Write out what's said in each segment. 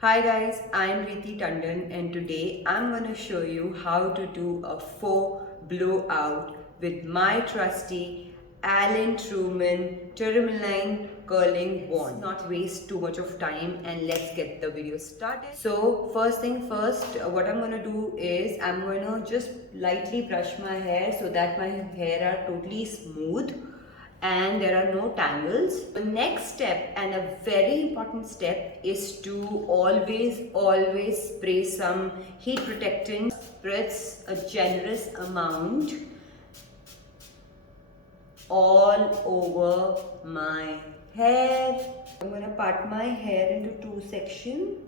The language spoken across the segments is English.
Hi guys, I'm Preeti and today I'm going to show you how to do a faux blowout with my trusty Truman Tourmaline curling wand. Not waste too much of time and let's get the video started. So first thing first, what I'm going to do is I'm going to just lightly brush my hair so that my hair are totally smooth and there are no tangles. The next step and a very important step is to always spray some heat protectant. Spritz a generous amount all over my hair. I'm going to part my hair into two sections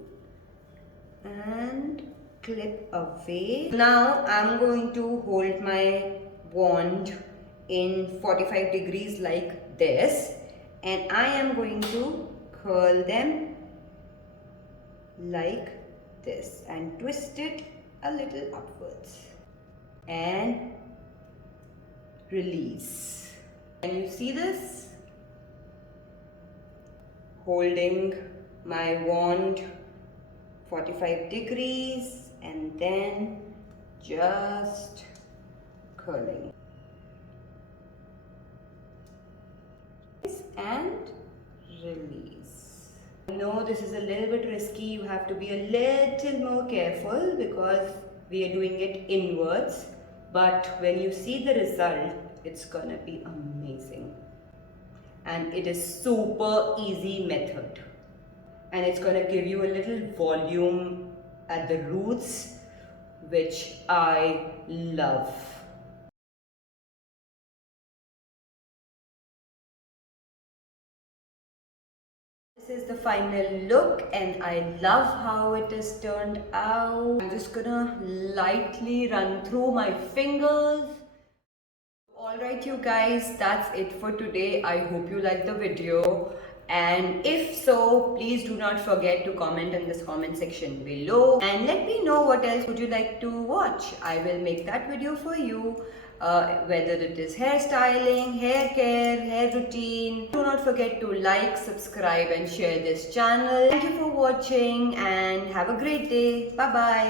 and clip away. Now I'm going to hold my wand in 45 degrees like this, and I am going to curl them like this and twist it a little upwards and release. Can you see this? Holding my wand 45 degrees and then just curling and release. I know this is a little bit risky. You have to be a little more careful because we are doing it inwards, but when you see the result, it's gonna be amazing. And it is super easy method. And it's going to give you a little volume at the roots, which I love. This is the final look and I love how it has turned out. I'm just gonna lightly run through my fingers. Alright you guys, that's it for today. I hope you liked the video, and if so, please do not forget to comment in this comment section below and let me know what else would you like to watch. I will make that video for you, whether it is hairstyling, hair care, hair routine. Do not forget to like, subscribe and share this channel. Thank you for watching and have a great day. Bye bye.